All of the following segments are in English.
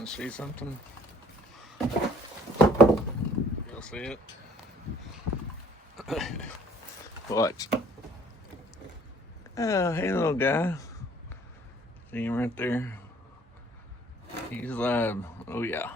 Want to see something? You'll see it. Watch. Oh, hey, little guy. See him right there? He's alive. Oh, yeah.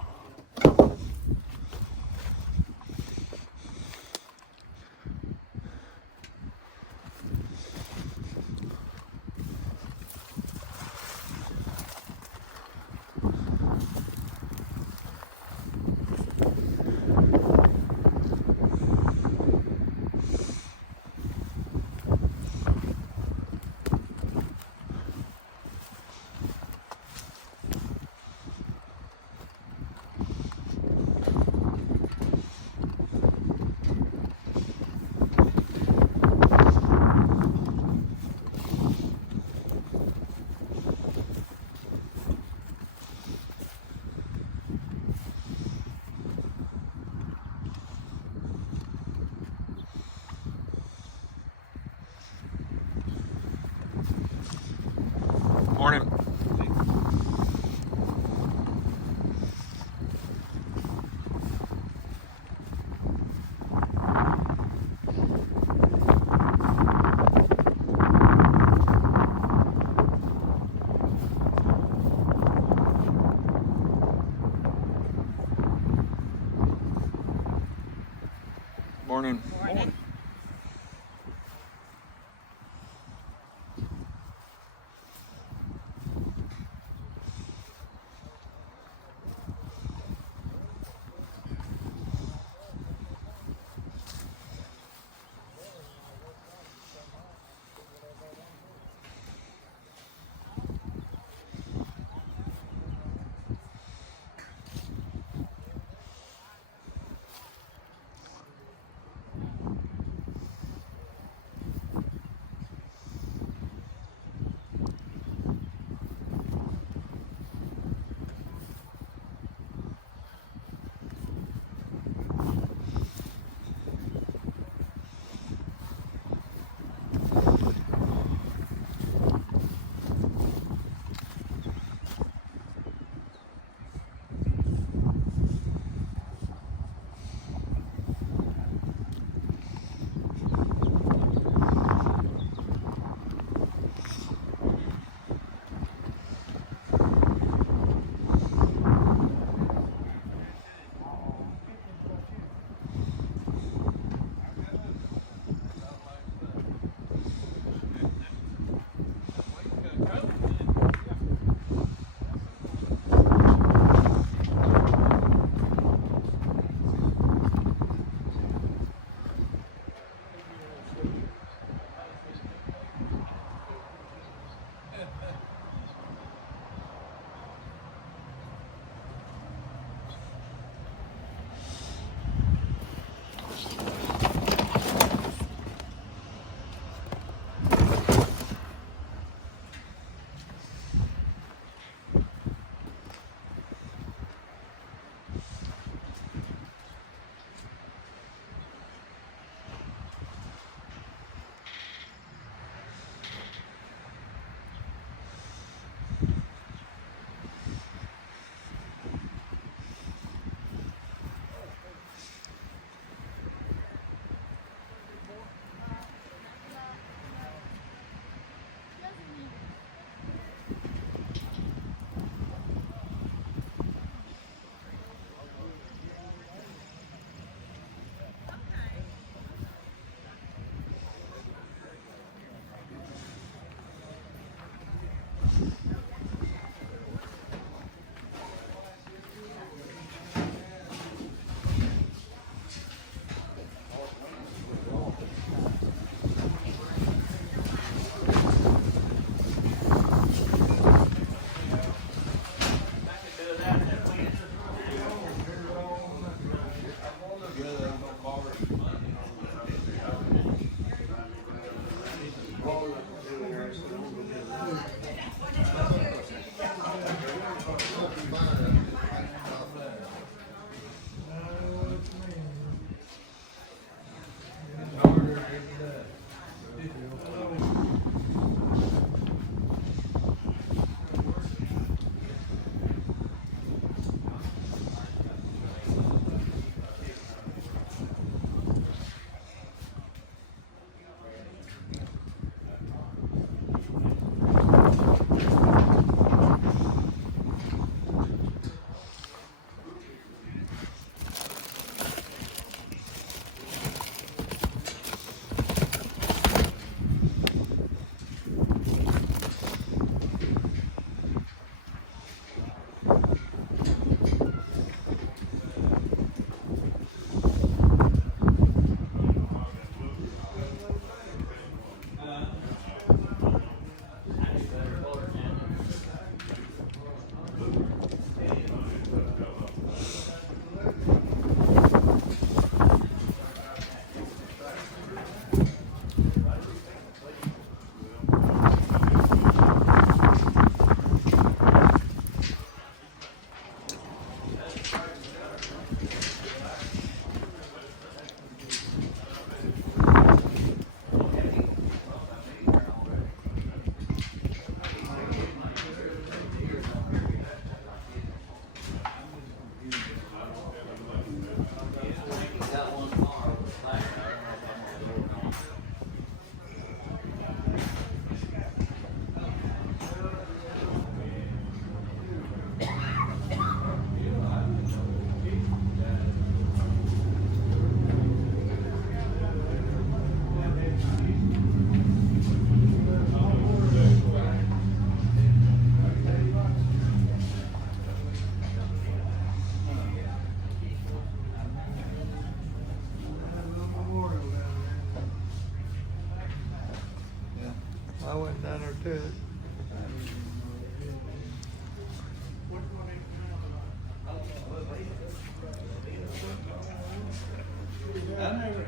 down there to it.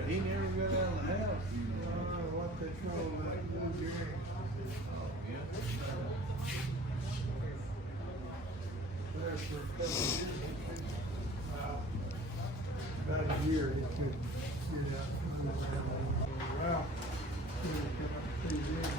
He never got out of the house. What they call that blue green. There for a couple of years. About a year, he couldn't get out and move around. He would come up to see them.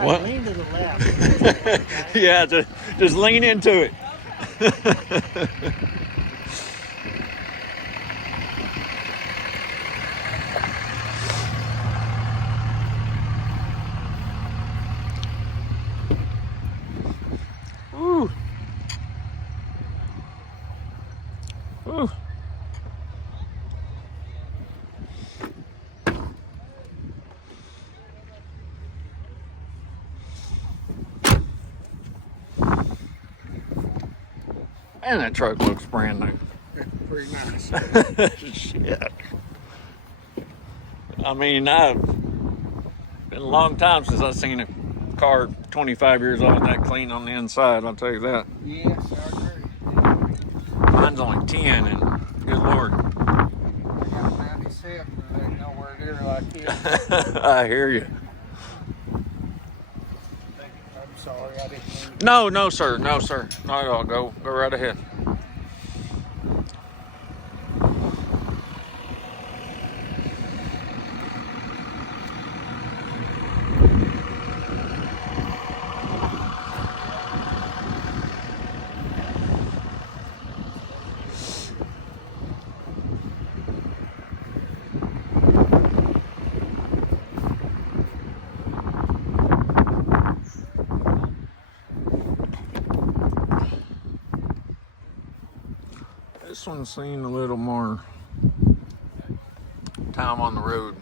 What? Lean to the left. Yeah, just lean into it. Whew. And that truck looks brand new. Pretty nice. Shit. I mean, I've been a long time since I've seen a car 25 years old that clean on the inside, I'll tell you that. Yes, I agree. Mine's only 10, and good Lord. I got 97, but ain't nowhere near like this. I hear you. I'm sorry, I didn't mean to. No, sir. No, sir. Not at all. Go right ahead. This one's seen a little more time on the road.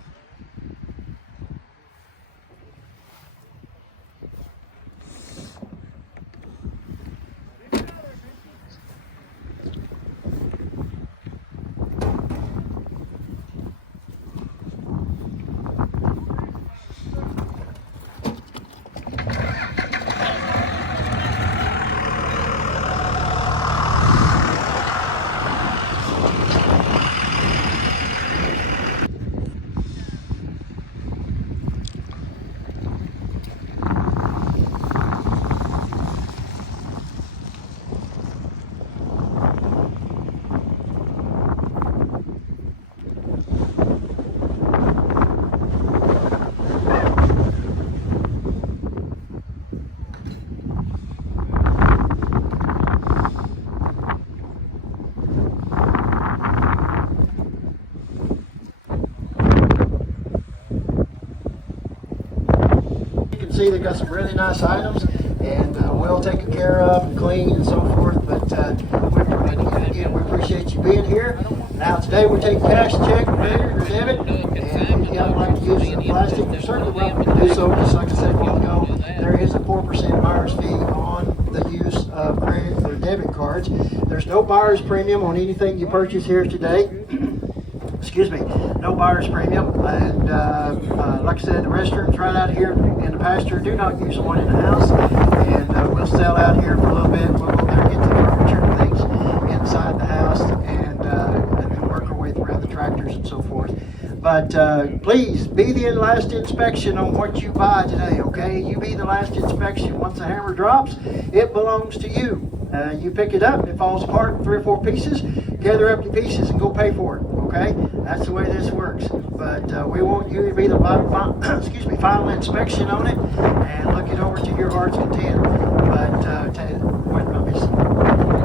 See, they've got some really nice items and well taken care of and clean and so forth. But again, we appreciate you being here. Now today we're taking cash, check, or debit, and if you guys like to use the plastic, you're certainly welcome to do so. Just like I said a while ago, there is a 4% buyer's fee on the use of credit or debit cards. There's no buyer's premium on anything you purchase here today. Excuse me, no buyer's premium, and like I said, the restroom's right out here in the pasture. Do not use the one in the house, and we'll sell out here for a little bit. We'll go there and get the furniture and things inside the house, and then work our way around the tractors and so forth. But please be the last inspection on what you buy today, okay? You be the last inspection. Once the hammer drops, it belongs to you. You pick it up, it falls apart in 3 or 4 pieces, gather up your pieces and go pay for it, okay? That's the way this works. But we want you to be the final inspection on it and look it over to your heart's content. But what am I missing?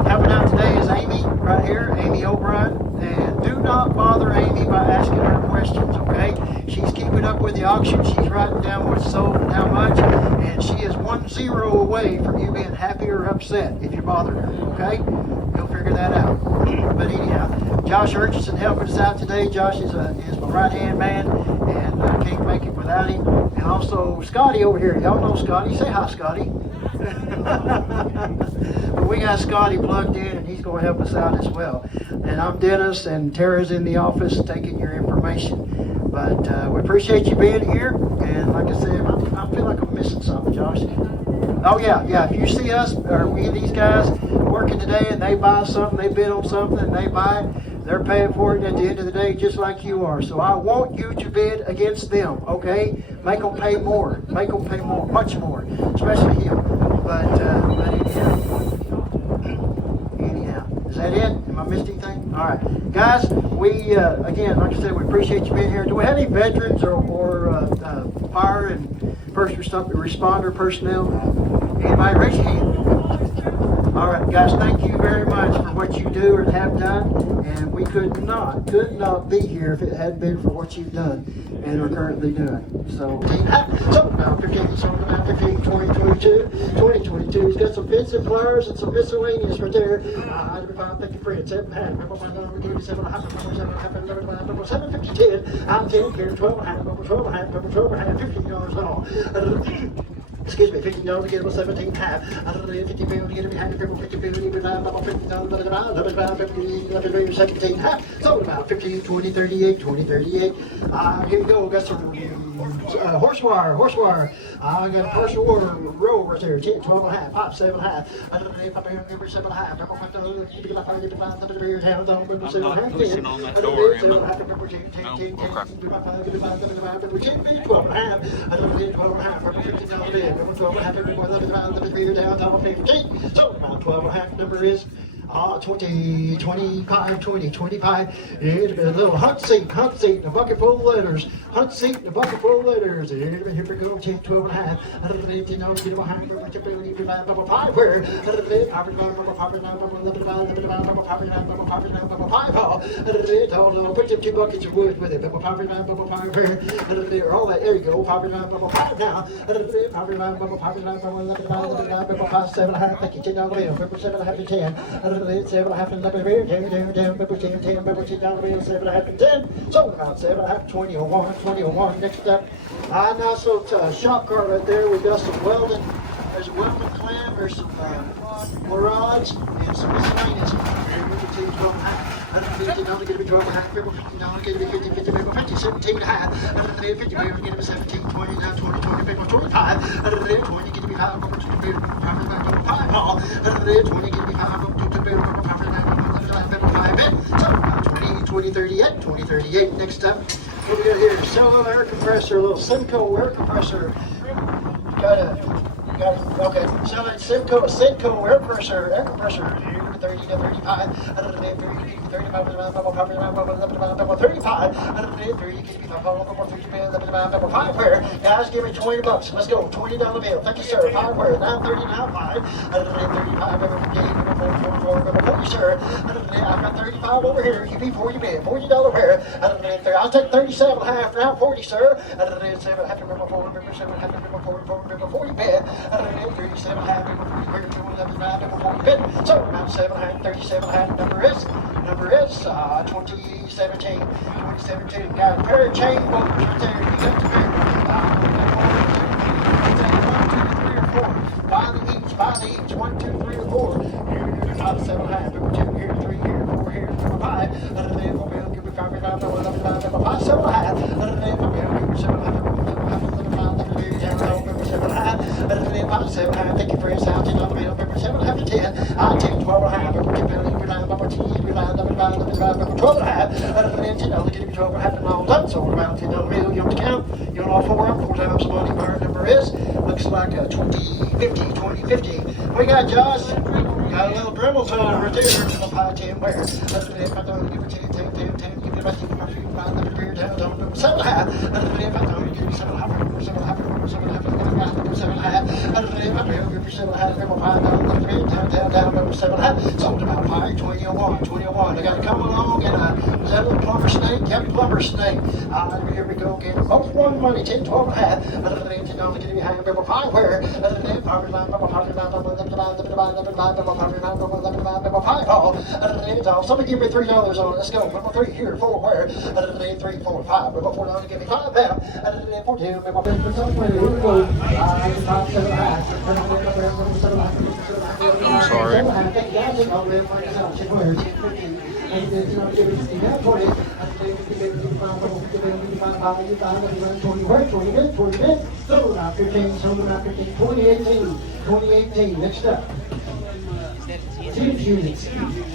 Helping out today is Amy right here, Amy O'Brien. And do not bother Amy by asking her questions, okay? She's keeping up with the auction. She's writing down what's sold and how much. And she is 1-0 away from you being happy or upset if you bother her, okay? You'll figure that out. But anyhow, Josh Urchison helping us out today. Josh is my right-hand man, and I can't make it without him. And also Scotty over here. Y'all know Scotty. Say hi, Scotty. But we got Scotty plugged in, and he's going to help us out as well. And I'm Dennis, and Tara's in the office taking your information. But we appreciate you being here. And like I said, I feel like I'm missing something, Josh. Oh yeah. If you see us or we these guys working today and they buy something, they bid on something and they buy it, they're paying for it at the end of the day just like you are. So I want you to bid against them, okay? Make them pay more. Make them pay more, much more, especially him. But anyhow, is that it? Am I missed anything? All right, guys. We again, like I said, we appreciate you being here. Do we have any veterans or fire and first responder personnel? Anybody raise your hand? All right, guys, thank you very much for what you do and have done. And we could not be here if it hadn't been for what you've done and are currently doing. So, about 15, 2022. 2022. He's got some bits and flowers and some miscellaneous right there. Thank you, friend. 750, 10. I'm 10 here, 12 and a half, 12 and a half, $15 all. Excuse me, $15 to get him a 17 and a half. $50 bill to get him behind the $50 bill, $50, 17 half. So about 15, 20, 38, 20, 38. Here you go, got some horse wire. I got a partial order row right there, 10, 12 and a half, pop, 7 and a half. 7 and a half. I'm not pushing on that door, am I? No, okay. So about 12 and a half number is 20, 25, 20, 25. It'll be a little hunt seat, a bucket full of letters. Hunt seat, a bucket full of letters. Here we go, 10, 12 and a half. Put them 2 buckets of wood with it. All that, there you go. 5 now. 7 and a half. Thank you, $10 bill. 7 and a half and 10. 7 and a half and 11 here. 10, 10, 10, 10, 10, $10 bill. 7 and a half and 10. So about 7 and a half, 20 or 1, 20 or 1. Next up, now so shop cart right there. We've got some welding. There's a welding clamp. There's some rods and some miscellaneous. $12 and a half. $50 get me 12 and a half. $50 get me 50, 50, 50, 17 and a half. $50 get me 17, 20, 20, 20, 25. $20 get me 5, 5 all. $20 get me 5, 20, 38, 20, 38. Next up, what we got here? Cellular air compressor, a little Simcoe air compressor. Okay, selling Simcoe air compressor, 30 to 35, 35, 5 where? Guys, give me $20. Let's go, $20 bill. Thank you, sir. 5 where? 930, now 5. 35, 40, sir. I've got 35 over here. You be 40 bid. $40 where? I'll take 37 and a half, now 40, sir. 7 half, remember 4, remember 7 half, remember 4, remember 40 bid. 37 and a half, remember 40 bid. So about 7 and a half, 37 and a half. Number is 2017. 2017. Got a pair of chain bolts right there. You got the pair. 1, 2, 3, or 4. Buy the each. 1, 2, 3, or 4. Here, 5, 7 and a half. Number 2 here, 3 here, 4 here, number 5. Give me 5, 7 and a half. 7 and a half. Thank you for your sound. $10 bill. 7 and a half to 10. I take 12 and a half. 12 and a half. $10. Get me 12 and a half and all done. So we're about $10 bill. You want to count? You want all 4 of them? 4 times the money. Our number is looks like a 2050. 2050. We got Josh. Got a little Dremel tool right there. 10 where? 10. Give me 7 and a half. Sold about 5, 2001. I got to come along and was that a little plumber snake? Yep, plumber snake. Here we go again. Both won money, 10, 12 and a half. $10 get me behind number 5 where? 5 all. Somebody give me $3 on it. Let's go. Number 3 here, 4 where? 3, 4, 5. Number $4 give me 5 now. 14. I'm sorry. Next up. Teams units.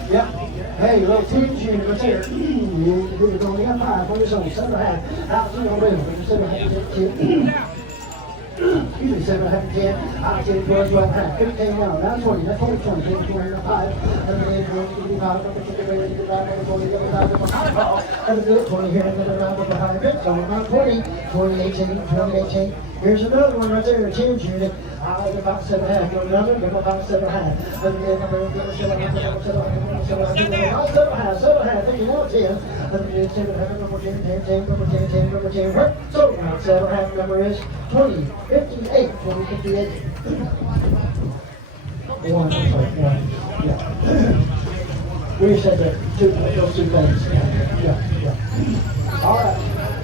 Yeah. Hey, little teams unit right there. We're only got 5 on his own. 7 and a half. Out to the rim. 7 and a half. usually 7 and a half to 10. I 10, 12, 12 and a half. 15 now, now 20, that's 20, 20, 20, 20, 5. And then 20, 25, 20 here, and then around up behind it. So around 20, 20, 18, 20, 18. Here's another one right there, a 10 unit. About 7 and a half. Another, about 7 and a half. And then 7 and a half, 7 and a half, 7 and a half. Thinking now 10. And then 7 and a half, number 10, 10, 10, number 10, 10, number 10. So around 7 and a half number is 20, 58, 20, 58. One, I'm sorry, one. Yeah. We just said that those two things. Yeah. All right.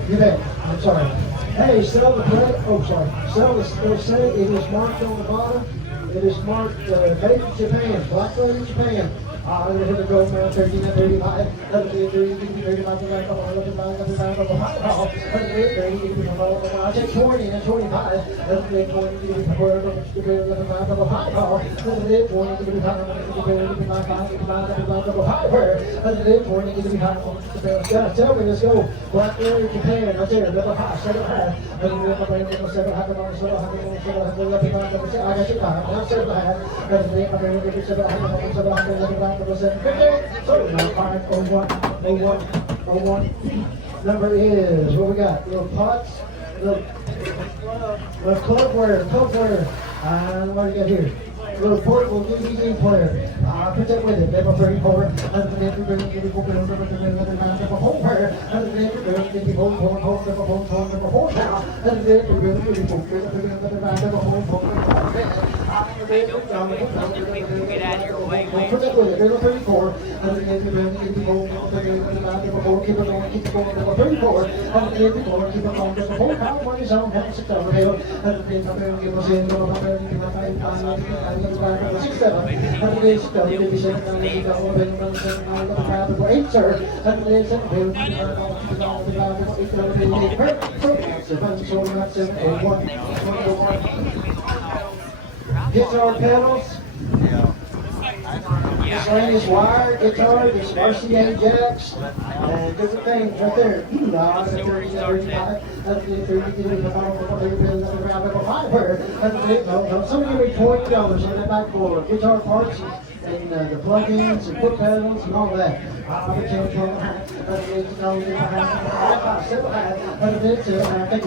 You bet. I'm sorry. Hey, sell the plate. Oh, sorry. Sell the say it is marked on the bottom. It is marked made in Japan, black made in Japan. I'm going to go around 30, 35, 35, I take 20 and 25. Tell me, let's go. Black Mary, Japan, right there, number 5, 7 half. I got you 5, so now 501. Number is what we got? Little pots, little clubware. What do you got here? Little portable DVD player. Put that with it. Level 34. Get out of your way, man. Put that with it. Level 34. Keep it going. Keep it going. Level 34. Keep it going. Keep it going. Just a whole power money zone. Have 6 over here. Guitar pedals. Miscellaneous wire, guitar, this RCA jacks, and different things right there. Some of you are $20 on that back for guitar parts and the plugins and foot pedals and all that. I would change one behind.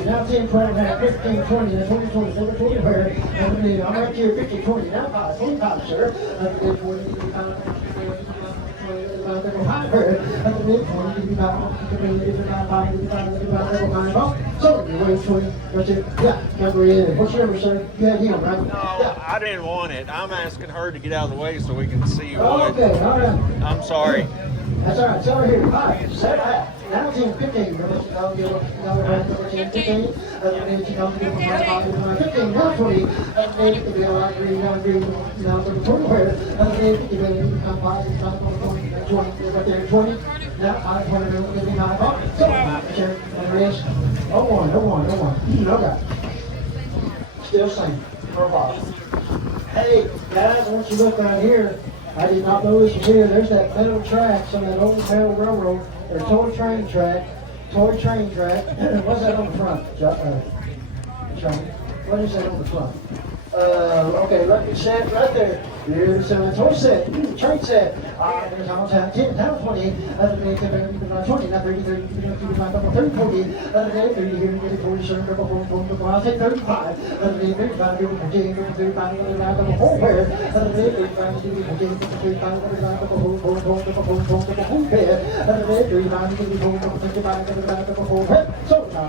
Now 10, 12, 15, 20, 20, 20, 20, I'm right here, 50, 20, now 5, 25, sir. 20. What's your number, sir? You had him, right? No, I didn't want it. I'm asking her to get out of the way so we can see Oh, what. okay, all right. I'm sorry. That's all right. It's over here. 5, 7, now 10, 15. 15, now 20. It could be all right. Now 20. Now 500. So, there is. Okay. Still same. For a while. Hey, guys, I want you to look right here. I did not know this was here. There's that metal tracks on that old metal railroad, or toy train track. What's that on the front? John? What is that on the front? Okay, let me set right there. Here's a toy set, train set. There's all time 10, now 20, 20, now 30, 30, 30, 40, 30 here, 40, sir, I'll take 35, 35,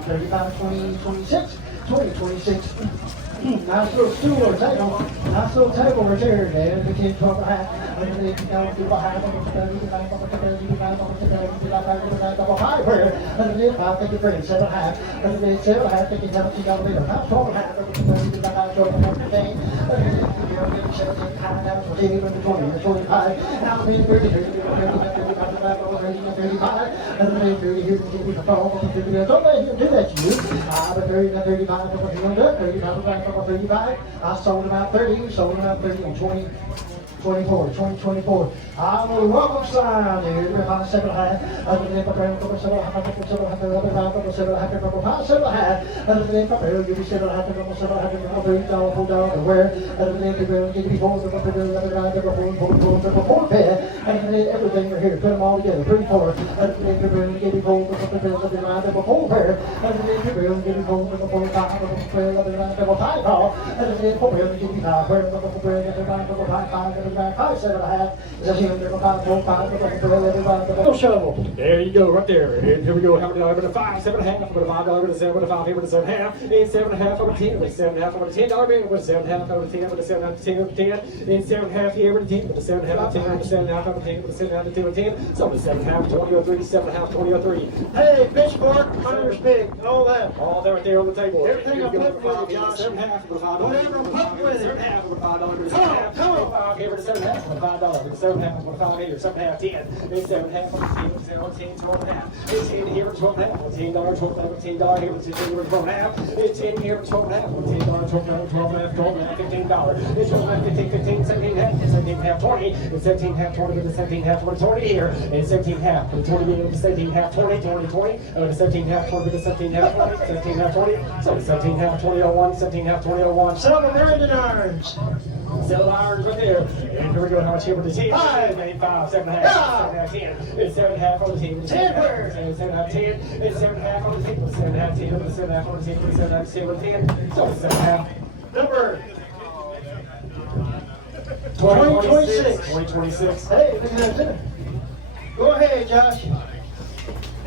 35, 26. Nice little stool or table. Nice little table right there, man. 15, 12 and a half. Thank you, friend. 7 and a half. 7 and a half. Thank you, $12 and a half. 12 and a half. 35. I sold about 30 on 20. 24, 2024. I'm a welcome sign here. About 7 half. Other than the ground, over 7 half, over 7 half, over 5, over 7 half, over 5, 7 half. Other than the ground, give me 7 half, over 7 half, over $3, $4 to wear. Other than the ground, give me 4, over 4, over 5, over 4 pair. And then everything right here, put them all together. 3, 4. Other than the ground, give me 4, over 4, over 5, over 4 pair. Other than the ground, give me 4, over 4, 5, over 12, over 9, over 5 ball. Other than the 4, give me 5, over 4, over 5, over 5, over 5, 7 half. Little shovel. There you go, right there. And here we go. How many dollars? With a 5, 7 and a half. With a $5, with a 7, with a 5, here with a 7 and a half. And 7 and a half over 10. With 7 and a half over $10 bill. With a 7 and a half over 10. With a 7 and a half 10 over 10. And 7 and a half here with a 10. With a 7 and a half 10. With a 7 and a half over 10. With a 7 and a half 10 over 10. So with 7 and a half 2003. 7 and a half 2003. Hey, benchmark, hunter's pick, all that. All that right there on the table. Everything I'm putting with it, Josh. 7 and a half with a $5. Whatever I'm putting with it. 7 and a half with a $5. With a 7 and a half. Come on. 5 here with a 7 and a half. With a $5. With a 7 and a half. With a 5 here. 7 and a half 10. And 7 and a half on the 10. With 7 on 10. 12 and a half. And 10 here with 12 and a half. With $10. 12 and a half. With $10 here with 10 here with 12 and a half. And 10 here with 12 and a half. With $10. 12 and a half. 12 and a half. 12 and a half. $15. And 12 and a half. 15. 15. 17 and a half. 17 and a half. 20. And 17 and a half. 20. With 17 and a half. With 20 here. And 17 and a half. With 20 here. With 17 and a half. 20. 20. 20. With 17 and a half. 20. With 17 and a half. 20. 17 and a half. 20. So 17 and a half. 2001. 17 and a half. 2001. Silver Brandon irons. Sell irons right there. And here we go. How much here with the 10? 5, 5, 7 and a half. 7 and a half, 10. And 7 and a half on the 10. 10 where? 7 and a half, 10. And 7 and a half on the 10. 7 and a half, 10. 7 and a half on the 10. 7 and a half, 10 with 10. So 7 and a half. Number 2026. 2026. Hey, look at that. Go ahead, Josh.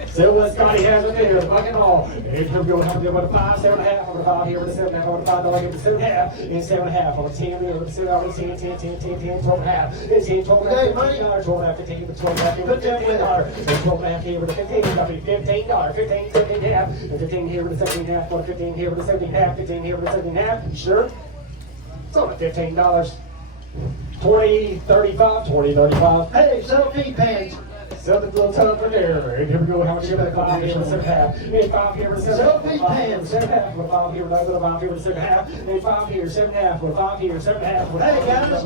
So what Scotty has right there, buck and all. And here we go. How many about a 5, 7 and a half, over the 5 here with a 7 and a half, over the $5 here with a 7 and a half, and 7 and a half, over 10 here with a 7 over 10, 10, 10, 10, 10, 12 and a half, and 10, 12 and a half, $15, 12 and a half, 15 with 12 and a half, here with $15, and 12 and a half here with a 15, that'll be $15, 15, 17 and a half, and 15 here with a 17 and a half, 15 here with a 17 and a half, 15 here with a 17 and a half, you sure? So $15, 20, 35, 20, 35. Hey, settle pea pans. Something little tough right there. And here we go. How much here with a 5 here with a 7 and a half. And 5 here with a 7 and a half. 7 and a half with a 5 here with a 5 here with a 7 and a half. And 5 here, 7 and a half with a 5 here, 7 and a half with a 5 Hey, guys, there's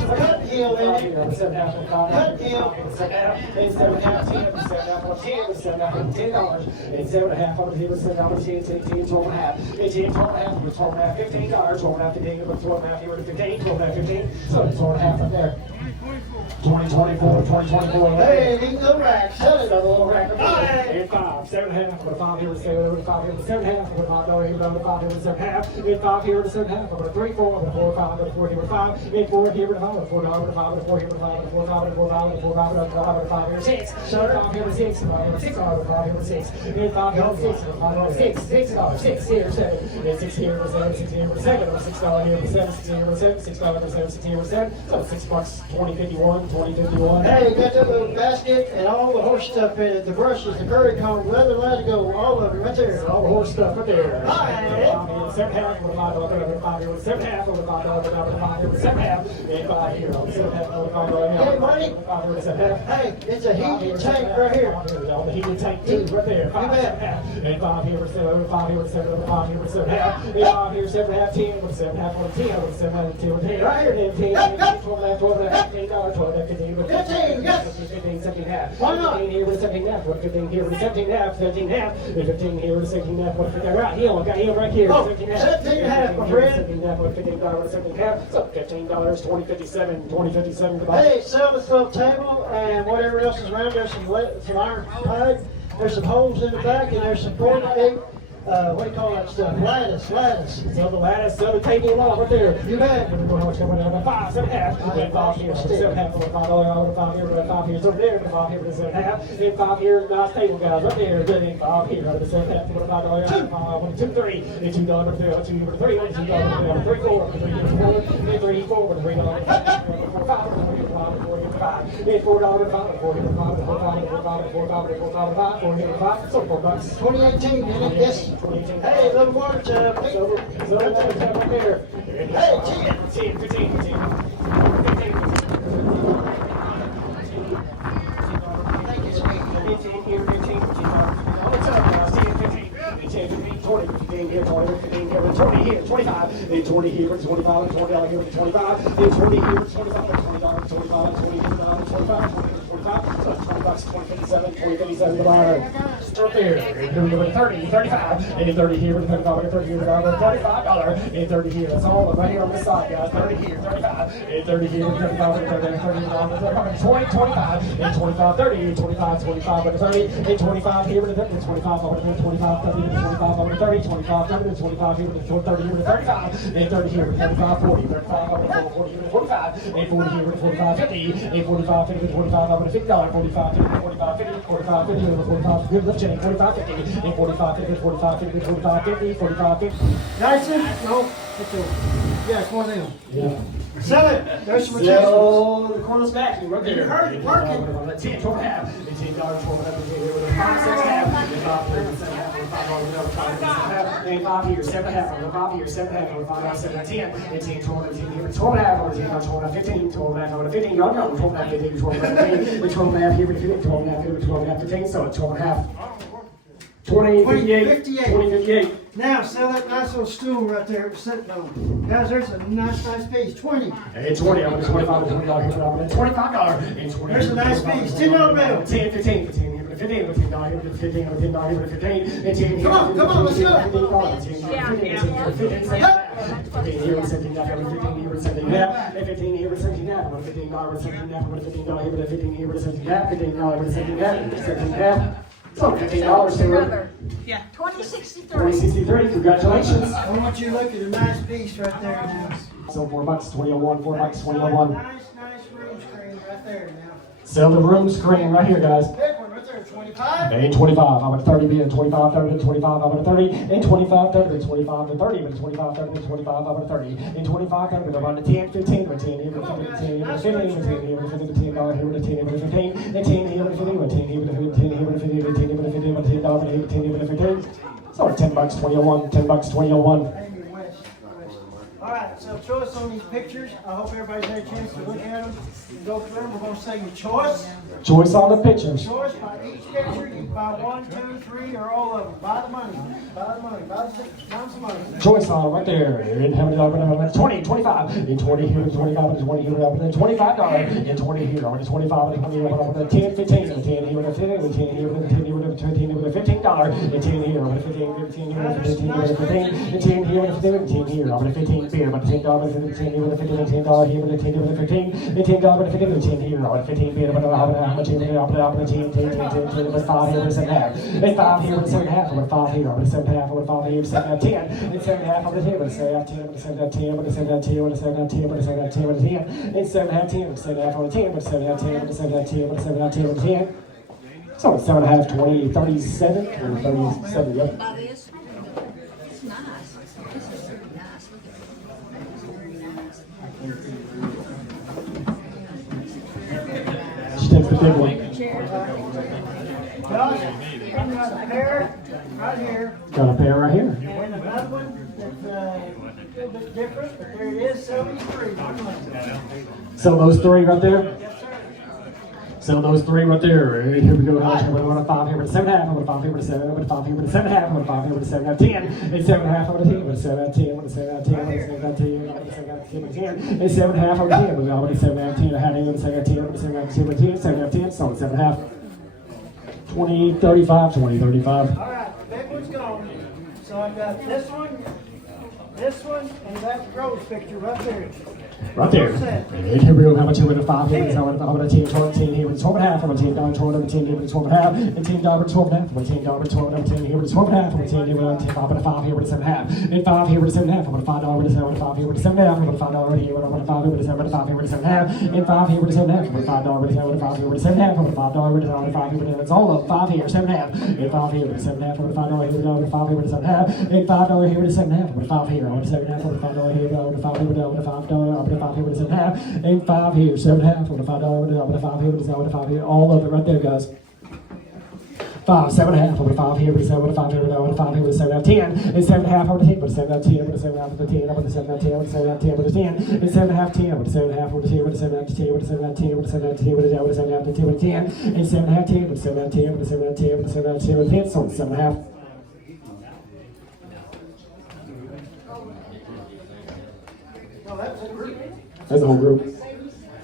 some cut heel in it. here with a 7 and a half with a 5 Cut heel. and 7 and a half. And 7 and a half, 10, 7 and a half with 10, 7 and a half with $10. And 7 and a half over here with 7 dollars, 10, 10, 10, 12 and a half. And 10, 12 and a half with 12 and a half, $15. 12 and a half, 15 with 12 and a half here with 15, 12 and a half, 15. So it's 12 and a half right there. 2024, 2024. Hey, these little racks. Shut it. Another little rack of money. And 5, 7 and a half, with a 5 here with 7, with a 5 here with 7 and a half, with a $5 here with a 5 here with 7 and a half, and 5 here with 7 and a half, with a 3, 4, with a 4, 5, with a 4 here with 5, and 4 here with a 5, with a $4 with a 5, with a 4 here with a 5, with a 4, 5, with a 4, 5, with a 4, 5, with a 5, with a 5 here with 6, and 5 here with 6, and 5 here with 6, with a 5 here with 6, and 5 here with 6, and 5 here with 6, $6, 6 here, 7, and 6 here with 7, 6 here with 7, and $6 here with 7, 6 here with 7, $6 with 7, 6 here with 7, so $6, 2051, 2051. Hey, you got that little basket and all the horse stuff in it, the brushes, the curry comb, leather, let go, all of it right there. All the horse stuff right there. Hi. 7 and a half with a $5, with a 5 here with 7 and a half, with a $5, with a 5 here with 7 and a half, and 5 here, 7 and a half, with a $5. Hey, Marty. 5 here with 7 and a half. Hey, it's a heated tank right here. On the heated tank too, right there. 5 bet. and a half. And 5 here with 7, 5 here with 7, 5 here with 7 and a half. And 5 here, 7 and a half, 10, with 7 and a half, with 10, with 7 and a half, 10, with 10. Right here, then 10, 12 and a half, 12 and a half, $15, 12 and a half, 15, with 15, yes. 15, 17 and a half. Why not? 15 here with 17 and a half, 15 here with 17 and a half, 17 and a half, and 15 here with 17 and a half, what if I got him? I got him right here. Oh, 17 and a half. 17 and a half, my friend. 17 and a half, with $15 with 17 and a half. So $15, 2057, 2057 goodbye. Hey, sell this little table and whatever else is around. There's some iron pipe. There's some holes in the back, and there's some 48. What do you call that stuff? Lattice. So the lattice, so the table along right there. You bet. How much coming out? 5, 7 and a half. And 5 here, 7 and a half, $5, 5 here, 5 here, over there, 5 here, 7 and a half. And 5 here, nice table guys, right there. Then 5 here, 7 and a half, $5, 2, 3, and $2 with 2, $2 with 3, $2 with 3, 4, 3 here, 4, and 3, 4 with $3, 4, 5, 4 here, 5, and $4 with 5, 4 here, 5, 4, 5, 4, 5, 4, 5, 4, 5, 5, 4 here, 5, so $4. 2018, isn't it? Yes. 2018. Hey, little water tub. So right there. Hey, 10, 15, 15. Thank you, Steve. 15 here, 15, 15. All the time now, 10, 15, 10, 15, 20, 15 here, 20, 15 here, 20 here, 25, and 20 here, 25, and $20 here, 25, and 20 here, 25, and $20. $2057, the bar. Start there. Here we go with 30, 35, and 30 here, with 35, and 30 here, $35, and 30 here. That's all right here on this side, guys. 30 here, 35, and 30 here, 35, and 30, and 30, 20, 25, and 25, 30, and 25, 25, and 30, and 25 here, and 30, 25, over to 25, 30, and 25, over to 30, 25, 30, and 25 here, and 30 here, and 35, and 30 here, and 35, 40, 35, over to 40, and 45, and 40 here, and 45, 50, and 45, 50, and 45, over to $50, 45, 50, 45, 50, 45, 50, and 45, good lift chain, 45, 50, and 45, 50, 45, 50, 45, 50, 45, 50. Dyson? No. Yeah, come on in. Yeah. Sell it. There's some So the corner's back, right there. You heard it working. 10, 12 and a half. $18, 12 and a half. With a 5, 6 and a half. And 5 here, 7 and a half. And 5 another 5, 6 and a half. And 5 here, 7 and a half. And 5 here, 7 and a half. And 5 7 and 10. And 10, 12 and 10 here. 12 and a half. 10, 12 and a half. 15, 12 and a half. 15, y'all know. 12 and a half. 15, 12 and a half. 15, 12 and a half here. 15, 12 and a half here. 12 and a half. 15. So 12 and a half. 20, 58. 20, 58. Now, sell that nice little stool right there it was sitting on. Guys, there's a nice piece. 20. And 20, I'm going to $25 here, I'm going to $25. And 20. There's a nice piece. $10 bill. 10, 15, 15 here, 15, $15 here, 15, $10 here, 15, and 10 here. Come on, let's go. 15 here, 17 now, 15 here, 17 now, and 15 here, 17 now, $15, $17 now, $15 here, 15 here, 17 now, $15, 17 now, 17 now. So $15 here. Yeah. 2063. 2063, congratulations. I want you to look at a nice piece right there now. So $4, 2001, $4, 2001. Nice room screen right there now. Sell the room screen right here, guys. Big one right there, 25. And 25, I'm at 30, being 25, 30, and 25, I'm at 30, and 25, 30, and 25, and 30, and 25, 30, and 25, I'm at 30, and 25, 30, I'm on 10, 15, and 10, here, 15, and 10, and 15, and 10, here, and 15, and 10, here, and 10, and 15, and 10, here, and 15, and 10, here, and 15, here, and 15, and 10, here, and 15, and 10, and 10, here, and 15. So $10, 2001, $10, 2001. All right, so choice on these pictures. I hope everybody's had a chance to look at them and go through them. We're going to say your choice. Choice on the pictures. Choice by each picture. You can buy 1, 2, 3, or all of them. Buy the money. Buy the money. Buy the money. Choice on right there. And how many dollars? 20, 25, and 20 here, and 25, and 20 here, and $25, and 20 here, and 25, and 20 here, and 10, 15, and 10 here, and 15, and 10 here, and 10 here, and 15 here, and $15, and 10 here, and 15, 15 here, and 15 here, and 15, and 10 here, and 15, and 10 here, and 15 beer, but $10, and 10 here, and 15, and $10 here, and 10 here, and 15, and $10, and 15, and 10 here, and 15 beer, but how much here, and 10, 10, but 5 here, and 7 half, and 5 here, and 7 half, and 5 here, and 7 half, and 5 here, 7 half, 10, and 7 half, and 10, and 7 half, 10, and 7 half, 10, and 7 half, 10, and 7 half, 10, and 7 half, 10, and 10, and 7 half, 10, and 7 half, and 10, and 7 half, 10, and 7 half, 10, and 7 half, 10, and 10. So it's 7 half, 20, 37, or 37, yeah. Buy this. It's nice. This is very nice. She takes the big one. Josh, I've got a pair right here. Got a pair right here. And another one that's a little bit different, but there it is, 73. So those 3 right there. Yes, sir. So those 3 right there. Here we go. I'm going to 5 here with 7 half. I'm going to 5 here with 7. I'm going to 5 here with 7 half. I'm going to 5 here with 7 half. 10. And 7 half. I'm going to 10 with 7 half. 10. With 7 half. 10. With 7 half. 10. With 7 half. 10. With 10. And 7 half. I'm going to 10. With 7 half. 10. I had it with 7 half. 10. With 7 half. 10. With 10. 7 half. 10. So 7 half. 20, 35. 20, 35. All right, big one's gone. So I've got this one, and that rose picture right there. Right there. And here we go. How much here with a 5 here? So I'm going to 10, 12, 10 here with 12 and a half. I'm going to 10 down, 12, and 10 here with 12 and a half. And 10 down, 12 and a half. I'm going to 10 down, 12, and 10 here with 12 and a half. I'm going to 10 here with 10, I'm going to 5 here with 7 and a half. And 5 here with 7 and a half. I'm going to $5 with 7, 5 here with 7 and a half. I'm going to $5 here with 5 here with 7, 5 here with 7 and a half. And 5 here with 7 and a half. I'm going to $5 with 7, 5 here with 7 and a half. I'm going to $5 with 7, 5 here with 7. It's all up. 5 here, 7 and a half. And 5 here with 7 and a half. I'm going to $5 here with 5 here with 7 and a half. And $5 here with 7 and a half. I'm going to 5 here. I'm going to 7 and a half. I'm going to $5 here. I'm going to 5 here with $5. I'm going to 5 here with 7 and a half. And 5 here, 7 and a half. I'm going to $5 with 5 here with 7 and 5 here. All of it right there, guys. 5, 7 and a half, over 5 here, with 7, 5 here, with 5 here, with 7 out 10, and 7 and a half over 10, with 7 out 10, with 7 out 10, over 7 out 10, with 7 out 10, with 10, and 7 and a half 10, with 7 and a half over 10, with 7 out 10, with 7 out 10, with 7 out 10, with 7 out 10, with 10, and 7 and a half 10, with 7 out 10, with 7 out 10, with 7 out 10, with 10, so it's 7 and a half. No, that's a group. That's the whole group.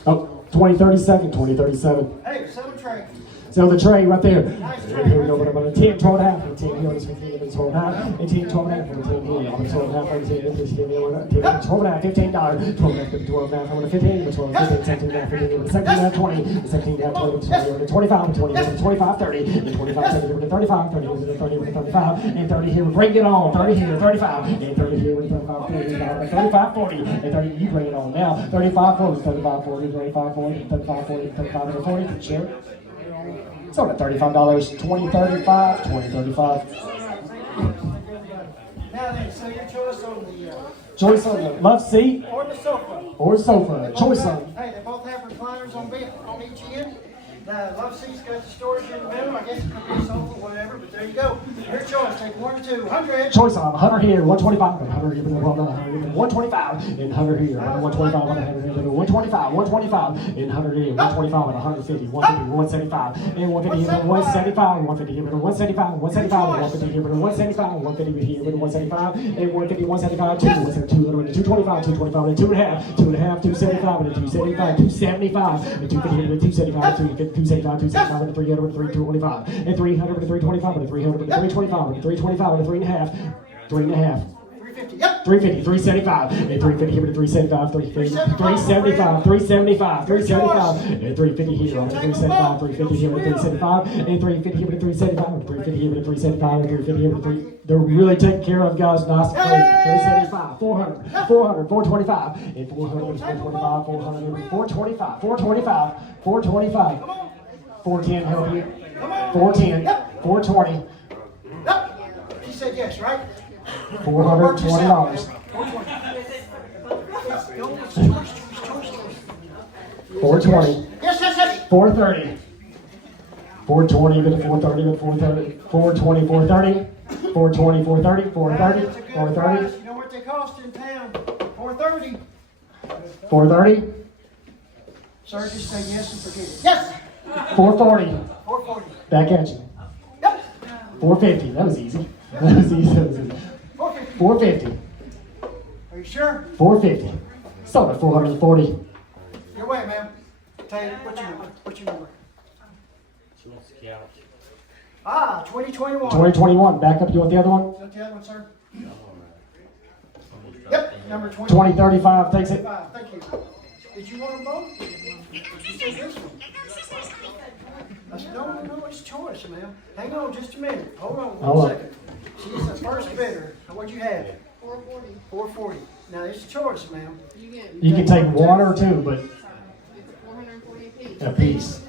Oh, 2037, 2037. Hey, sell a tray. So the tray right there. Nice tray. Here we go, but about 10, 12 and a half, 10 here, 12 and a half, and 10, 12 and a half, 10 here, 12 and a half, 10, 12 and a half, $15, 12 and a half, 12 and a half, 15, 12, 15, 17 and a half, 15, 17 and a half, 20, 17 and a half, 20, 25, 20, 25, 30, and 25, 30, 35, 30, 30, 35, and 30 here, bring it on, 30 here, 35, and 30 here, 35, 30, 35, 40, and 30, you bring it on now, 35, 40, 35, 40, 35, 40, 35, 40, 35, 40, share. So at $35, 2035, 2035. Now then, so your choice on the, Choice on the love seat or the sofa. or sofa. Choice on. Hey, they both have recliners on each end. The love seat's got the storage in the middle. I guess it could be a sofa, whatever, but there you go. Your choice. Take 1 or 2. 100. Choice on 100 here, 125, 100 here, 125, and 100 here, 125, 100 here, 125, 125, and 100 here, 125, and 150, 150, 175, and 150 here, 175, 150 here, 175, 175, 150 here, 175, 150 here, 175, and 150, 175, 225, 225, and 2.5, 275, and 275, 275, and 250 and 275, 275, 275, and 300, and 325, and 300, and 325, and 300, and 325, and 325, and 3.5, 3.5. 350. Yep. 350, 375, and 350 here, 375, 375, 375, 375, and 350 here, 375, 350 here, 375, and 350 here, 375, and 350 here, 375, and 350 here, 3. They're really taken care of, guys. Nice and clean. 375, 400, 400, 425, and 400, 425, 400, 425, 425, 425, 410, help you. 410, 420, Yep. She said yes, right? $420. 420. Yes, yes, yes. 430. 420, but 430, but 430, 420, 430, 420, 430, 430, 430, You know what they cost in town? 430. 430, Sir, just say yes and forget it. Yes. 440. 440. Back at you. Yep. 450. That was easy. That was easy. That was easy. 450. 450. Are you sure? 450. Sold at 440. Your way, ma'am. Tell you, what's your number? What's your number? Ah, 2021. 2021. Back up. You want the other one? Is that the other one, sir? Yep, number 20. 2035 takes it. Thank you. Did you want them both? You said this one. I said, no, it's choice, ma'am. Hang on just a minute. Hold on Hold one on. second. She's the first bidder. What'd you have? 440. 440. Now, it's choice, ma'am. You can take one or two, but It's 440 apiece. a piece.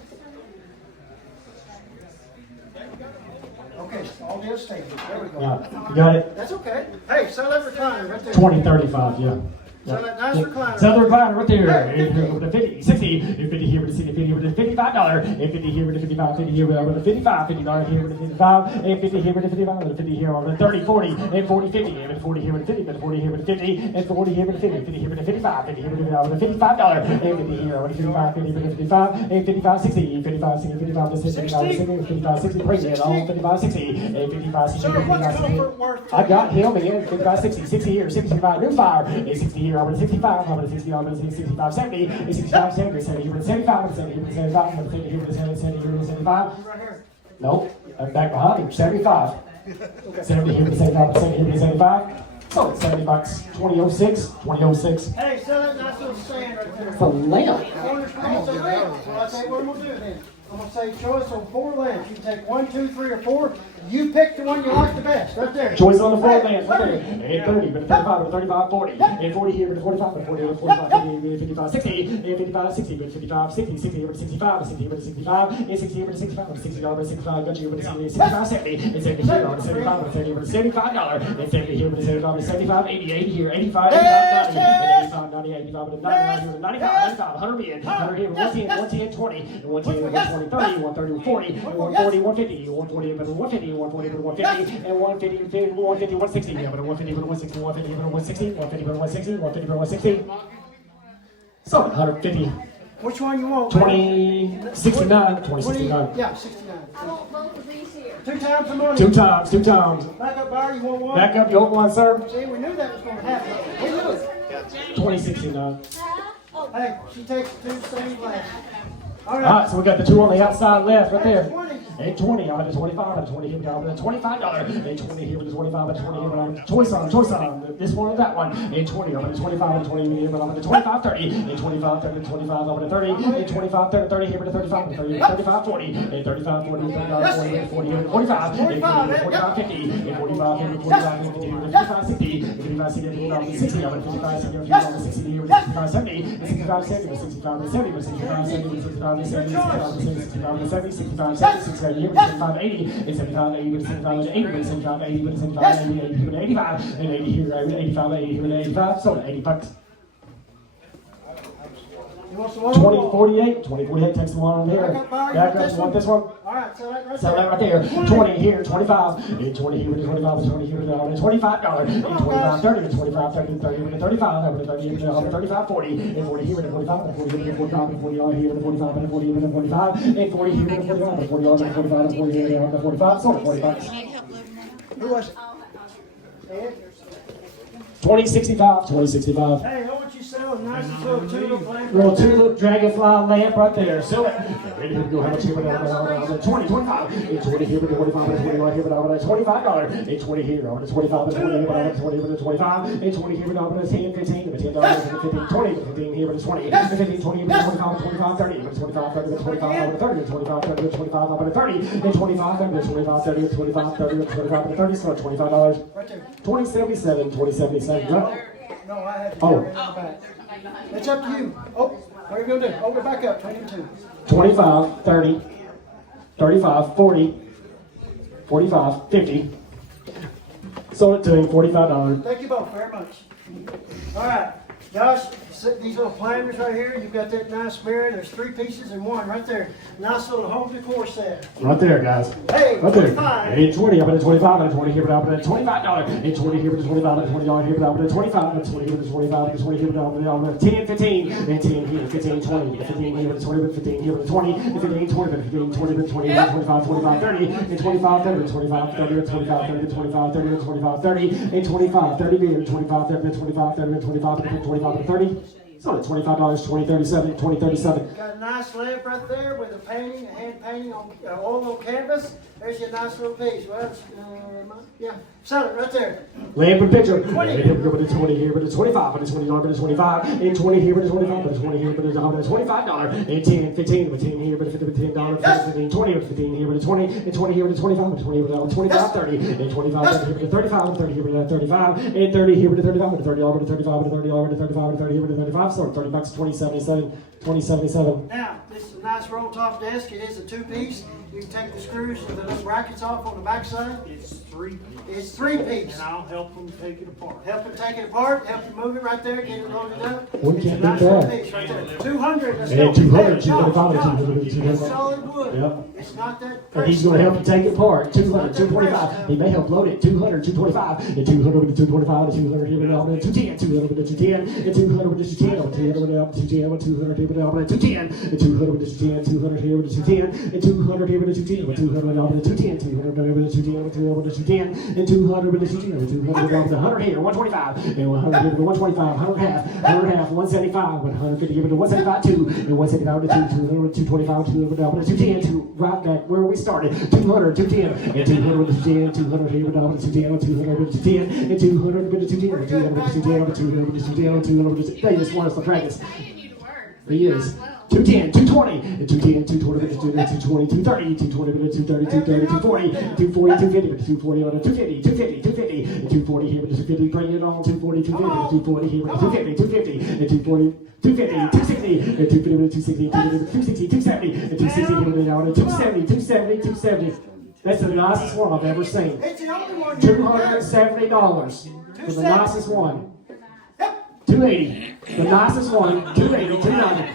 Okay, all the other statements. There we go. Yeah, you got it? That's okay. Hey, sell that recliner right there. 2035, yeah. Sell that nice recliner. Sell the recliner right there. And the 50, 60, and 50 here with the 60, 50 here with the $55, and 50 here with the 55, 50 here with the 55, $50 here with the 55, and 50 here with the 55, and 50 here with the 30, 40, and 40, 50, and 40 here with the 50, and 40 here with the 50, and 40 here with the 50, 50 here with the 55, 50 here with the $55, and 50 here with the 55, 50 with the 55, and 55, 60, 55, 60, 55, 55, 60, bring it on, 55, 60, and 55, 60, Sir, what's 55, 60. comfort worth? I got him again, 55, 60, 60 here, 65, new fire, and 60 here, I'm 65, I'm 60, I'm 65, 70, and 65, 70, 70 here, 75, 70 here, 75, I'm 50 here, 70, 70 here, 75. Right here. Nope, I'm back behind him, 75. 70 here, 75, 70 here, 75. So it's $70, 2006, 2006. Hey, sell that nice little stand right there. It's a lamp. Corner screen's a lamp. Well, I'll tell you what I'm gonna do then. I'm gonna say choice on 4 lamps. You can take 1, 2, 3, or 4. You pick the one you like the best, right there. Choice on the floor, Hey, man. Right there. And 30, but 35, but 35, 40. And 40 here, but 45, but 40, but 45, 50, 55, 60. And 55, 60, but 55, 60, 60 here, but 65, 60 here, but 65. And 60 here, but 65, but 60, but 65. Got you, but 65, 70. And 70 here, but 75, but 70, but $75. And 70 here, but 75, 75, 80, 80 here, 85, 85, 90. And 85, 90, 85, but 99 here, 95, 95, 100 in. 100 here, 110, 110, 20. And 110, 120, 30, 130, 40. And 140, 150, 140, but 150, 140, but 150. And 150, 150, 160, yeah, but 150, but 160, 150, but 160, 150, but 160, 150, but 160. So 150, Which one you want? 2069, 2069. Yeah, 69. I want both of these here. 2 times the money. Two times, two times. Back up, Barry. You want one? Back up, you want one, sir? See, we knew that was gonna happen. We knew it. 2069. Huh? Oh, Hey, she takes the two same left. All All right. right, so we got the two on the outside left right there. 20. 820 on the 25, and 20 here down with the $25. 820 here with the 25, and 20 here with the choice on this one or that one. 820 over the 25, and 20 here with the 25, 30, and 25, 30, 25 over the 30, and 25, 30, 30 here with the 35, and 30, 35, 40, and 35, 40, 39, 40, 40 here with the 45, and 40, 45, 50, and 45 here with 45, and 50 here with the 55, 60, and 55, 60, and 55, 60, over the 55, 60, and 55, 60 here with the 65, 70, and 65, 70, and 65, and 70, and 65, 70, and 65, and 70, 65, and 70, 65, 70, 65, here with 65, 80, and 75, 80, with 75, and 80, with 75, 80, with 75, 80, 80, with 85, and 80 here, with 85, 80 here, with 85, so $80. You want some more? 2048, 2048 takes the one on there. Back up, you want this one? All right, so that right So that right there, 20 here, 25, and 20 here with the 25, and 20 here with the $25, and 25, 30, and 25, 30, and 30 with the 35, and 30 with the 35, 40, and 40 here with the 45, and 40 here with the 45, and 40 on here with the 45, and 40 with the 45, and 40 here with the 45, and 40 on the 45, and 40 here with the 45, so $40. Who was it? 2065, 2065. Hey, how much you selling? Nice little tulip lamp. Little tulip dragonfly lamp right there. Sell it. Ready to go. How much here with the 20, 25, and 20 here with the 25, and 20 right here with the $25, and 20 here over the 25, and 20 here with the 20 with the 25, and 20 here with the 10, 15, and $10, and 15, 20, 15 here with the 20, and 15, 20 here with the 25, 25, 30, with the 25, 30, with the 25 over the 30, and 25, 30, with the 25 over the 30, and 25, 30, with the 25, 30, with the 25, 30, with the 25 over the 30, so $25. Right there. 2077, 2077. Go. No, I had to Oh. carry it in the back. It's up to you. Oh, what are you gonna do? Open it back up. 22. 25, 30, 35, 40, 45, 50. Sold it to him, $45. Thank you both very much. All right, Josh, these little planters right here, you've got that nice mirror. There's 3 pieces in one right there. Nice little home decor set. Right there, guys. Hey, Right there. 25. And 20, up at the 25, and 20 here, but up at the $25, and 20 here, but the 25, and $20 here, but up at the 25, and 20 here, but the 25, and 20 here, but up at the 10, 15, and 10 here, 15, 20, 15 here, but the 20, but 15 here, but the 20, and 15, 20, but 15, 20, but 20, and 25, 25, 30, and 25, 30, and 25, 30, and 25, 30, and 25, 30, and 25, 30, and 25, 30, and 25, 30, and 25, 30, and 25, 30, and 25, and 30. So at $25, 2037, 2037. Got a nice lamp right there with a painting, a hand painting on oil on canvas. There's your nice little piece. Well, yeah, sell it right there. Lamp and picture. 20. Here with the 20 here with the 25, with the 20 with the 25, and 20 here with the 25, with the 20 here with the $25, and 10, 15 with 10 here with the $10, 15, 20 with 15 here with the 20, and 20 here with the 25, with 20 with the 25, 30, and 25 here with the 35, and 30 here with the 35, and 30 here with the 35, with the 30 with the 35, with the 30 with the 35, with the 30 here with the 35, so $30, 2077, 2077. Now, this is a nice roll top desk. It is a 2-piece. You can take the screws and the little brackets off on the backside. It's 3 It's 3-piece. and I'll help them take it apart. Help it take it apart, help it move it right there, get it loaded up. We It's a can't nice beat little that. piece right there. 200, let's go. And 200, Hey, 225, Josh, 200, 200. It's solid wood. Yep. It's not that And he's going to help you take it apart. 200, 225. He may help load it. 200, 225. And 200 with the 225. And 200 here with the 210. 200 with the 210. And 200 with the 210. 200 with the 210. And 200 here with the 210. And 200 with the 210. 200 here with the 210. And 200 here with the 210. And 200 with the 210. 200 with the 210. And 200 with the 210. And 200 with the 210. And 200 with the 100 here. 125. And 100 here with the 125. 100 half. 100 half. 175. 150 here with the 175. 2. And 175 with the 2. 200 with 225. 200 with the 210. 2 right back where we started. 200, 210, and 200 with the 210, 200 here with the 210, 200 with the 210, and 200 with the 210, and 200 with the 210, and 200 with the 210, and 200 with the 210. They just want us to practice. He is. 210, 220, and 210, 220 with the 220, 230, 220 with the 230, 230, 240, 240, 250 with the 240 on the 250, 250, 250, and 240 here with the 250. Bring it on 240, 250, 240 here with the 250, 250, and 240. 250, 260, and 250 with 260, 260, 270, and 260 here with the 270, 270, 270. That's the nicest one I've ever seen. It's the only one. $270 for the nicest one. 280, the nicest one. 280, 290.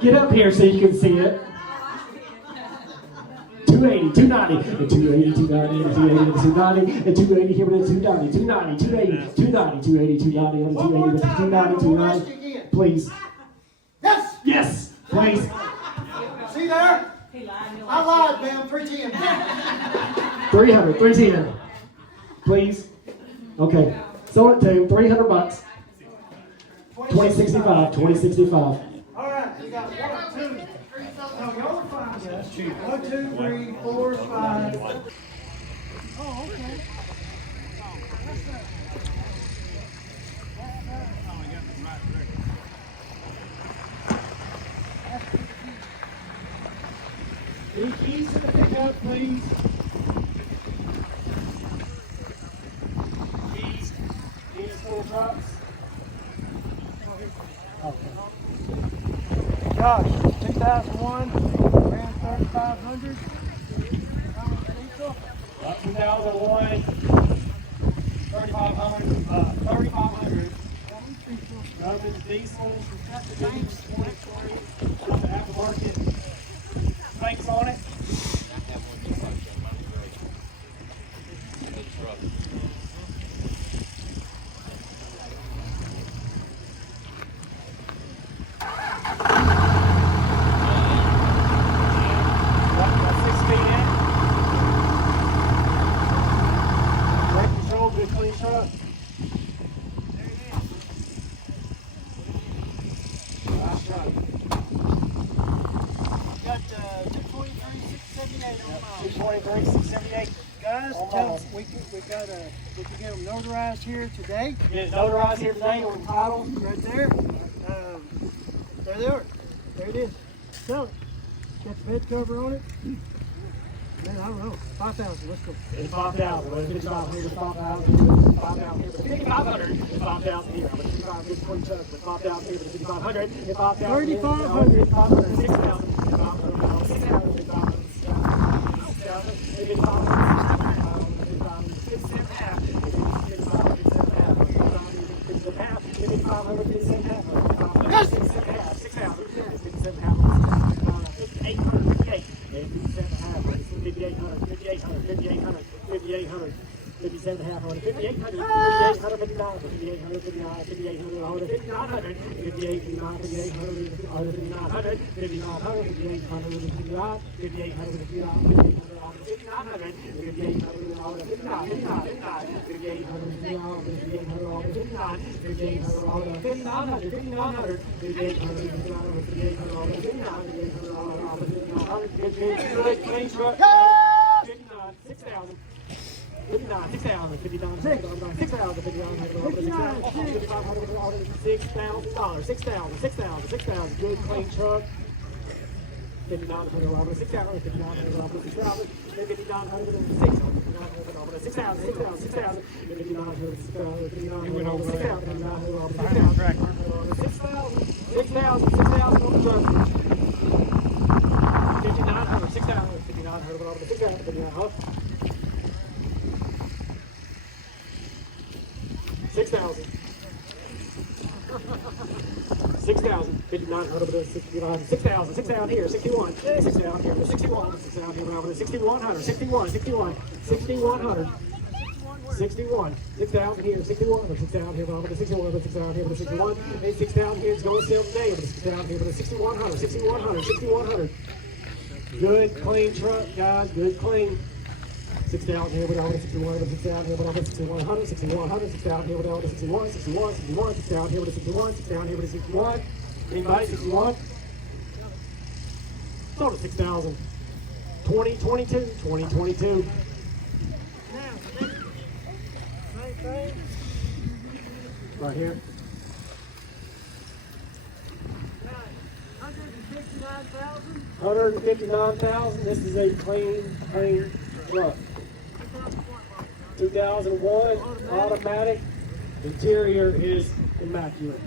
Get up here so you can see it. 280, 290, and 280, 290, and 280, and 290, and 280 here with the 290, 290, 280, 290, 280, 290, and 280 with the 290, 290. Please. Yes. Yes, please. See there? I lied, ma'am. 310. 300, 310. Please. Okay. Sell it to him, $300. 2065, 2065. All right, we got 1, 2. No, y'all are fine, guys. 1, 2, 3, 4, 5. Oh, okay. Any keys to the pickup, please? Keys. Keys to the trucks. Josh, 2001, ran 3,500. 2001, 3,500, 3,500. Roman diesel, James 2020, aftermarket. Thanks on it. Good clean truck. Nice truck. Got 223, 678 on mine. 223, 678. Guys, tell us, we can get them notarized here today. Get it notarized here today on the title. Right there. There they are. There it is. Sell it. Got the bed cover on it. Man, I don't know. 5,000. Let's go. It's 5,000. Well, it's 5,000. 5,000. 5,000. 5,500. 5,000 here. 5,000 trucks. 5,000 here. 5,500. 5,000. 3,500. 5,000. 6,000. 5,000. 6,000. 6,000. Good clean truck. 5,900, 6,000, 5,900, 6,000, 5,900, 6,000, 6,000, 6,000, 5,900, 6,000, 6,000 on the truck. 5,900, 6,000, 5,900, 6,000, 5,900. 6,000. 6,000, 5,900, 6,000, 6,000 here, 61, 6,000 here, 61, 6,000 here, 6,100, 61, 61, 6,100, 61, 6,000 here, 61, 6,000 here, 61, 6,000 here, 61, 6,000 here is going to sell today, 6,000 here, 6,100, 6,100, 6,100. Good clean truck, guys, good clean. 6,000 here, without 61, 6,000 here, without 6,100, 6,100, 6,000 here, without 61, 61, 61, 6,000 here, with 61, 6,000 here, with 61. Anybody, 61? Sold at 6,000. 2022, 2022. Same thing. Right here. 159,000. 159,000. This is a clean truck. 2001 automatic. Interior is immaculate.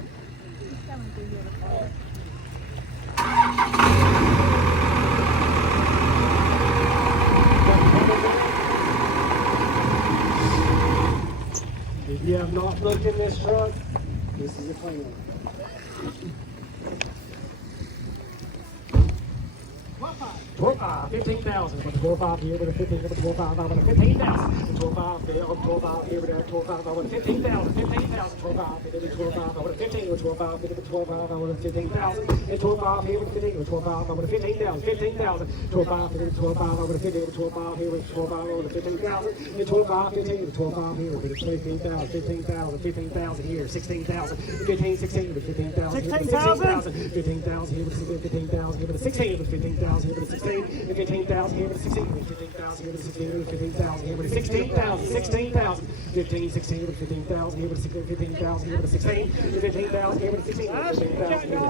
If you have not looked in this truck, this is a clean one. What five? 15,000. With a 12.5 here with a 15, with a 12.5, I want a 15,000. 12.5 there, 12.5 here with a 12.5, I want a 15,000. 15,000, 12.5, and then 12.5, I want a 15, with 12.5, with a 12.5, I want a 15,000. And 12.5 here with a 15, with 12.5, I want a 15,000. 15,000, 12.5, and then 12.5, I want a 15, with 12.5 here with 12.5, I want a 15,000. And 12.5, 15, with 12.5 here with a 15,000. 15,000, 15,000 here, 16,000. 15, 16, with 15,000. 16,000. 15,000 here with 15,000 here with a 16, with 15,000 here with a 16, and 15,000 here with a 16, with 15,000 here with a 16, with 15,000 here with a 16,000, 16,000, 15, 16 with 15,000 here with a 16, 15,000 here with a 16, 15,000 here with a 16, 15,000 here with a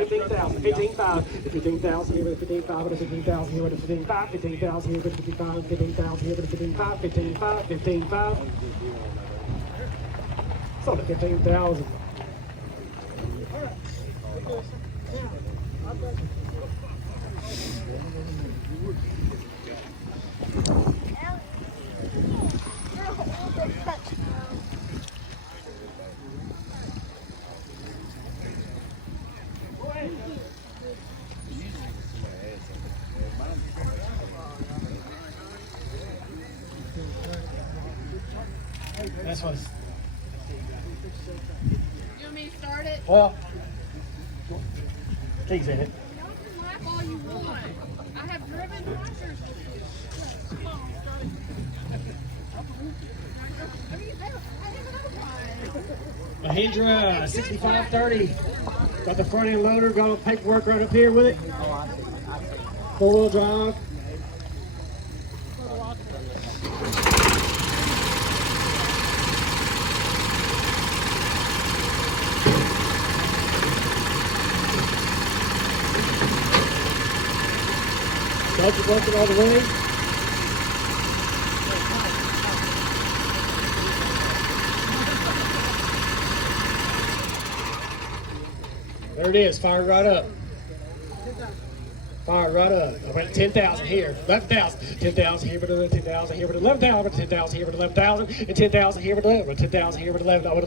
15,000, 15,000, 15,000, 15,000 here with a 15,000 with a 15,000 here with a 15,000, 15,000 here with a 15,000, 15,000 here with a 15,000, 15,000, 15,000. So the 15,000. That's what. You want me to start it? Well, T's in it. Y'all can laugh all you want. I have driven tractors. Come on, start it. Mahindra 6530. Got the front end loader, got all the paperwork right up here with it. 4-wheel drive. Belts are working all the way. There it is, fired right up. Fired right up. I went 10,000 here, 11,000, 10,000 here, but 10,000 here, but 11,000, 10,000 here, but 11,000, and 10,000 here, but 11,000, 10,000 here, but 11,000,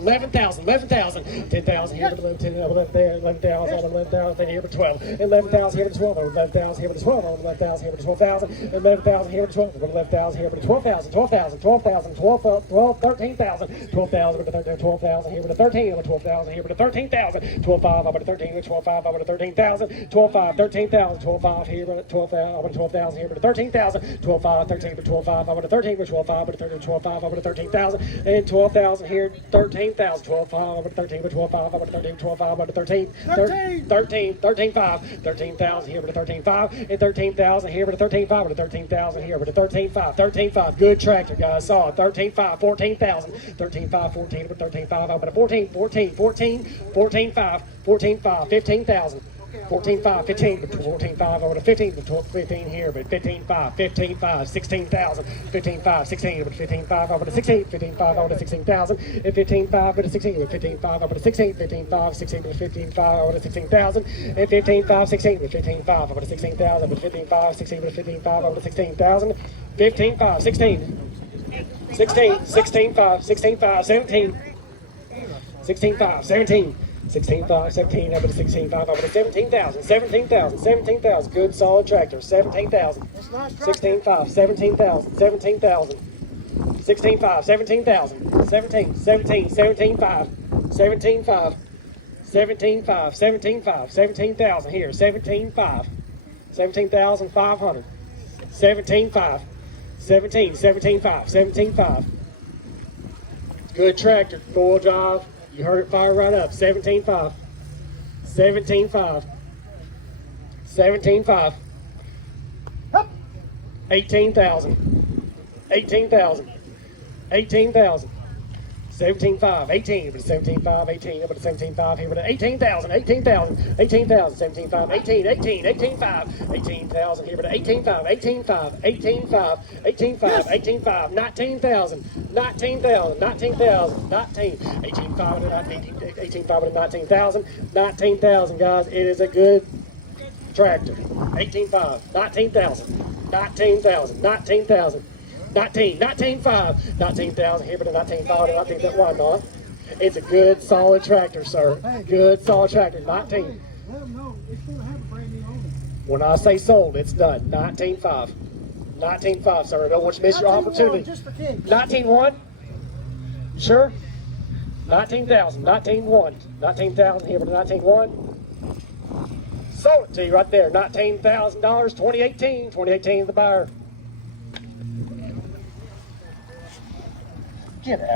11,000, 10,000 here, but 11,000, 11,000 here, but 12, 11,000 here, but 12, 11,000 here, but 12, 11,000 here, but 12,000, 11,000 here, but 12, 11,000 here, but 12,000, 12,000, 12,000, 12, 13,000, 12,000, but 12,000 here, but 13, 12,000 here, but 13,000, 12,5, but 13, 12,5, but 13,000, 12,5, 13,000, 12,5 here, but 12,000, 12,000 here, but 13,000, 12,5, 13, but 12,5, but 13, but 12,5, but 13, 12,5, but 13,000, and 12,000 here, 13,000, 12,5, but 13, but 12,5, but 13, 12,5, but 13, 13, 13,5, 13,000 here, but 13,5, and 13,000 here, but 13,5, but 13,000 here, but 13,5, 13,5, good tractor, guys, saw it, 13,5, 14,000, 13,5, 14, but 13,5, but 14, 14, 14, 14,5, 14,5, 15,000. 14.5, 15, but 14.5 over to 15, but 15 here, but 15.5, 15.5, 16,000, 15.5, 16, but 15.5 over to 16, 15.5 over to 16,000, and 15.5 over to 16, but 15.5 over to 16, 15.5, 16, but 15.5 over to 16,000, and 15.5, 16, but 15.5 over to 16,000, but 15.5, 16, but 15.5 over to 16,000, 15.5, 16, 16, 16.5, 16.5, 17, 16.5, 17. 16.5, 17, over to 16.5, over to 17,000, 17,000, 17,000, good solid tractor, 17,000, 16.5, 17,000, 17,000, 16.5, 17,000, 17, 17, 17.5, 17.5, 17.5, 17.5, 17,000 here, 17.5, 17,500, 17.5, 17, 17.5, 17.5, good tractor, 4-wheel drive. You heard it fire right up. 17.5. 17.5. 17.5. 18,000. 18,000. 18,000. 17.5. 18. But 17.5. 18. But 17.5 here. But 18,000. 18,000. 18,000. 17.5. 18. 18. 18.5. 18,000 here. But 18.5. 18.5. 18.5. 18.5. 18.5. 19,000. 19,000. 19,000. 19. 18.5 to 19. 18.5 to 19,000. 19,000, guys. It is a good tractor. 18.5. 19,000. 19,000. 19,000. 19,500, 19,000 here, but 19,500 to 19,000. Why not? It's a good, solid tractor, sir. Good, solid tractor. 19. Let them know it's going to have When I say sold, it's done. 19.5. 19.5, sir. I don't want you to miss your opportunity. Just for kids. 19.1? You sure? 19,000. 19.1. 19,000 here for the 19.1. Sold it to you right there. $19,000. 2018. 2018 is the buyer. Get out.